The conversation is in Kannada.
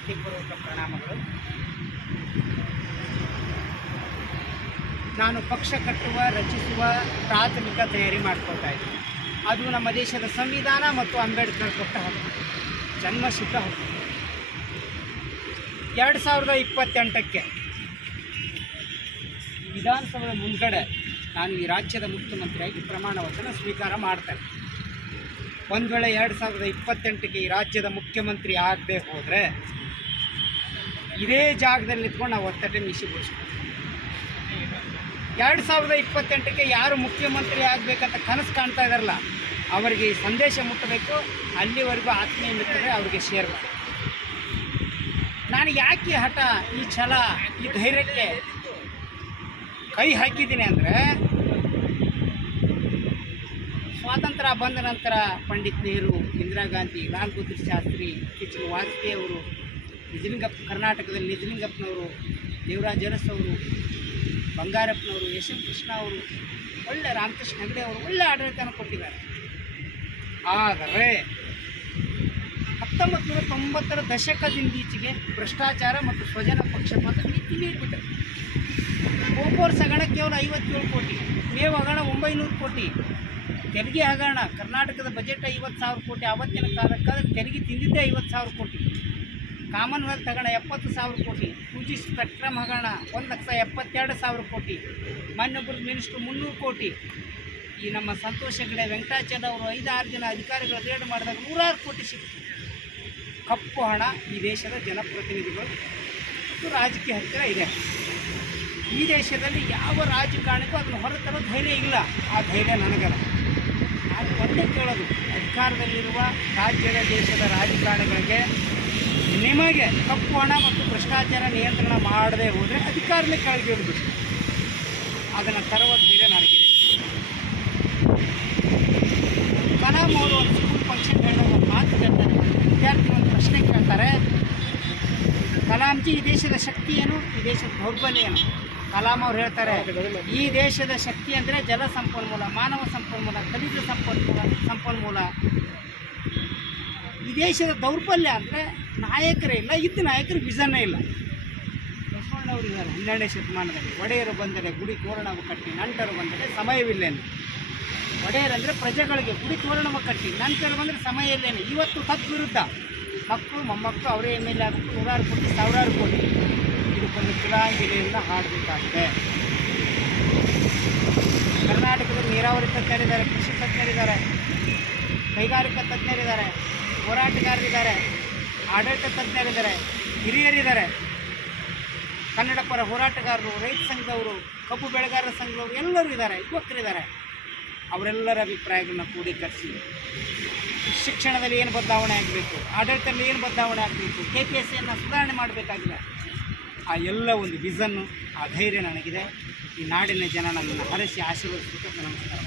ಭಕ್ತಿಪೂರ್ವಕ ಪ್ರಣಾಮಗಳು. ನಾನು ಪಕ್ಷ ಕಟ್ಟುವ, ರಚಿಸುವ ಪ್ರಾಥಮಿಕ ತಯಾರಿ ಮಾಡ್ಕೊಳ್ತಾ ಇದ್ದೀನಿ. ಅದು ನಮ್ಮ ದೇಶದ ಸಂವಿಧಾನ ಮತ್ತು ಅಂಬೇಡ್ಕರ್ ಕೊಟ್ಟ ಹಕ್ಕು. ಜನ್ಮಸಿದ್ಧ ಹಕ್ಕು. ಎರಡು ಸಾವಿರದ ಇಪ್ಪತ್ತೆಂಟಕ್ಕೆ ವಿಧಾನಸಭೆ ಮುಂದ್ಗಡೆ ನಾನು ಈ ರಾಜ್ಯದ ಮುಖ್ಯಮಂತ್ರಿಯಾಗಿ ಪ್ರಮಾಣ ವಚನ ಸ್ವೀಕಾರ ಮಾಡ್ತೇನೆ. ಒಂದು ವೇಳೆ ಎರಡು ಸಾವಿರದ ಇಪ್ಪತ್ತೆಂಟಕ್ಕೆ ಈ ರಾಜ್ಯದ ಮುಖ್ಯಮಂತ್ರಿ ಆಗದೆ ಹೋದರೆ ಇದೇ ಜಾಗದಲ್ಲಿ ನಿಂತ್ಕೊಂಡು ನಾವು ಒತ್ತಡ ಮೀಸಿ ಬಿಡಿಸ್ತೀವಿ ಎರಡು ಸಾವಿರದ ಇಪ್ಪತ್ತೆಂಟಕ್ಕೆ ಯಾರು ಮುಖ್ಯಮಂತ್ರಿ ಆಗಬೇಕಂತ ಕನಸು ಕಾಣ್ತಾ ಇದ್ದಾರಲ್ಲ ಅವರಿಗೆ ಈ ಸಂದೇಶ ಮುಟ್ಟಬೇಕು, ಅಲ್ಲಿವರೆಗೂ ಆತ್ಮೀಯ ಮಿತ್ರರೇ ಅವರಿಗೆ ಶೇರ್ ಮಾಡಿ. ನಾನು ಯಾಕೆ ಹಠ ಈ ಛಲ, ಈ ಧೈರ್ಯಕ್ಕೆ ಕೈ ಹಾಕಿದ್ದೀನಿ ಅಂದರೆ, ಸ್ವಾತಂತ್ರ್ಯ ಬಂದ ನಂತರ ಪಂಡಿತ್ ನೆಹರು, ಇಂದಿರಾ ಗಾಂಧಿ, ಲಾಲ್ ಬಹದ್ದೂರ್ ಶಾಸ್ತ್ರಿ ಕಿಚನ್ ವಾಜಪೇಯಿ ಅವರು ನಿಜಲಿಂಗಪ್ಪ ಕರ್ನಾಟಕದಲ್ಲಿ ನಿಜಲಿಂಗಪ್ಪನವರು, ದೇವರಾಜ್ ಅರಸ್ ಅವರು ಬಂಗಾರಪ್ಪನವರು ಎಸ್ ಎಂ ಕೃಷ್ಣ ಅವರು, ಒಳ್ಳೆ ರಾಮಕೃಷ್ಣ ಹೆಗಡೆ ಅವರು ಒಳ್ಳೆ ಆಡಳಿತನ ಕೊಟ್ಟಿದ್ದಾರೆ. ಆದರೆ ಹತ್ತೊಂಬತ್ತು ನೂರ ತೊಂಬತ್ತರ ದಶಕದಿಂದೀಚೆಗೆ ಭ್ರಷ್ಟಾಚಾರ ಮತ್ತು ಸ್ವಜನ ಪಕ್ಷಪಾತ ಮಿತಿ ನೀಡಿಬಿಟ್ಟರು ಗೋಪೋರ್ ಸಗಣ ಕೇವಲ ಐವತ್ತೇಳು ಕೋಟಿ, ಮೇವು ಹಗರಣ ಒಂಬೈನೂರು ಕೋಟಿ, ತೆರಿಗೆ ಹಗರಣ ಕರ್ನಾಟಕದ ಬಜೆಟ್ ಐವತ್ತು ಸಾವಿರ ಕೋಟಿ, ಆವತ್ತಿನ ಕಾಲಕ್ಕಾದ್ರೆ ತೆರಿಗೆ ತಿಂದಿದ್ದೇ ಐವತ್ತು ಸಾವಿರ ಕೋಟಿ. ಕಾಮನ್ವೆಲ್ತ್ ಹಗರಣ ಎಪ್ಪತ್ತು ಸಾವಿರ ಕೋಟಿ. ಟೂ ಜಿ ಸ್ಪೆಕ್ಟ್ರಮ್ ಹಗರಣ ಒಂದು ಲಕ್ಷ ಎಪ್ಪತ್ತೆರಡು ಸಾವಿರ ಕೋಟಿ. ಮಾನ್ಯೊಬ್ಬರು ಮಿನಿಸ್ಟ್ರು ಮುನ್ನೂರು ಕೋಟಿ. ಈ ನಮ್ಮ ಸಂತೋಷ ಹೆಗಡೆ ವೆಂಕಟಾಚಾರ್ಯ ಅವರು ಐದಾರು ಜನ ಅಧಿಕಾರಿಗಳು ರೇಡ್ ಮಾಡಿದಾಗ ನೂರಾರು ಕೋಟಿ ಸಿಕ್ತು. ಕಪ್ಪು ಹಣ ಈ ದೇಶದ ಜನಪ್ರತಿನಿಧಿಗಳು ಮತ್ತು ರಾಜಕೀಯ ಹತ್ತಿರ ಇದೆ. ಈ ದೇಶದಲ್ಲಿ ಯಾವ ರಾಜಕಾರಣಿಗೂ ಅದನ್ನು ಹೊರತರೋ ಧೈರ್ಯ ಇಲ್ಲ. ಆ ಧೈರ್ಯ ನನಗಲ್ಲ. ನಾನು ಒಂದೇ ಕೇಳೋದು. ಅಧಿಕಾರದಲ್ಲಿರುವ ರಾಜ್ಯದ ದೇಶದ ರಾಜಕಾರಣಿಗಳಿಗೆ ನಿಮಗೆ ಕಪ್ಪು ಹಣ ಮತ್ತು ಭ್ರಷ್ಟಾಚಾರ ನಿಯಂತ್ರಣ ಮಾಡದೆ ಹೋದರೆ ಅಧಿಕಾರನೇ ಕೆಳಗೆ ಇಡಬೇಕು ಅದನ್ನು ತರುವ ಧೈರ್ಯ ನನಗಿದೆ ಕಲಾಂ ಅವರು ಒಂದು ಸ್ಕೂಲ್ ಫಂಕ್ಷನ್ ಹೇಳಿದಾಗ ಮಾತು ಕೇಳ್ತಾರೆ ವಿದ್ಯಾರ್ಥಿ ಒಂದು ಪ್ರಶ್ನೆ ಕೇಳ್ತಾರೆ. ಕಲಾಂಜಿ ಈ ದೇಶದ ಶಕ್ತಿ ಏನು? ಈ ದೇಶದ ದೌರ್ಬಲ್ಯ ಏನು? ಕಲಾಂ ಅವ್ರು ಹೇಳ್ತಾರೆ, ಈ ದೇಶದ ಶಕ್ತಿ ಅಂದರೆ ಜಲ ಸಂಪನ್ಮೂಲ, ಮಾನವ ಸಂಪನ್ಮೂಲ ಖನಿಜ ಸಂಪನ್ಮೂಲ ಸಂಪನ್ಮೂಲ. ಈ ದೇಶದ ದೌರ್ಬಲ್ಯ ಅಂದರೆ ನಾಯಕರೇ ಇಲ್ಲ ಇದ್ದ ನಾಯಕರ ವಿಷನೇ ಇಲ್ಲ. ಬಸವಣ್ಣವರು ಇದ್ದಾರೆ, ಹನ್ನೆರಡನೇ ಶತಮಾನದಲ್ಲಿ. ಒಡೆಯರು ಬಂದರೆ ಗುಡಿ ತೋರಣವು ಕಟ್ಟಿ, ನಂಟರು ಬಂದರೆ ಸಮಯವಿಲ್ಲೇನು ಒಡೆಯರಂದರೆ ಪ್ರಜೆಗಳಿಗೆ ಗುಡಿ ತೋರಣವ ಕಟ್ಟಿ, ನಂಟರು ಬಂದರೆ ಸಮಯ ಇಲ್ಲೇನು ಇವತ್ತು ತಪ್ಪು ವಿರುದ್ಧ ಮಕ್ಕಳು, ಮೊಮ್ಮಕ್ಕಳು ಅವರೇ ಎಂ ಎಲ್ ನೂರಾರು ಕೋಟಿ, ಸಾವಿರಾರು ಕೋಟಿ. ಇದಕ್ಕೊಂದು ಕಿಲಾಂಗಿರಿಯಿಂದ ಹಾಡಬೇಕಾಗಿದೆ. ಕರ್ನಾಟಕದಲ್ಲಿ ನೀರಾವರಿ ತಜ್ಞರಿದ್ದಾರೆ ಕೃಷಿ ತಜ್ಞರಿದ್ದಾರೆ ಕೈಗಾರಿಕಾ ತಜ್ಞರಿದ್ದಾರೆ ಹೋರಾಟಗಾರರಿದ್ದಾರೆ. ಆಡಳಿತ ತಜ್ಞರಿದ್ದಾರೆ, ಹಿರಿಯರಿದ್ದಾರೆ. ಕನ್ನಡ ಪರ ಹೋರಾಟಗಾರರು, ರೈತ ಸಂಘದವರು, ಕಬ್ಬು ಬೆಳೆಗಾರರ ಸಂಘದವರು, ಎಲ್ಲರೂ ಇದ್ದಾರೆ, ಯುವಕರಿದ್ದಾರೆ. ಅವರೆಲ್ಲರ ಅಭಿಪ್ರಾಯಗಳನ್ನ ಕ್ರೋಢೀಕರಿಸಿ. ಶಿಕ್ಷಣದಲ್ಲಿ ಏನು ಬದಲಾವಣೆ ಆಗಬೇಕು, ಆಡಳಿತದಲ್ಲಿ ಏನು ಬದಲಾವಣೆ ಆಗಬೇಕು ಕೆ ಪಿ ಎಸ್ ಸಿಯನ್ನು ಸುಧಾರಣೆ ಮಾಡಬೇಕಾಗಿದೆ. ಆ ಎಲ್ಲ ಒಂದು ವಿಷನ್ನು ಆ ಧೈರ್ಯ ನನಗಿದೆ. ಈ ನಾಡಿನ ಜನ ನನ್ನನ್ನು ಹರಸಿ ಆಶೀರ್ವದಿಸಬೇಕು ನಮಸ್ಕಾರ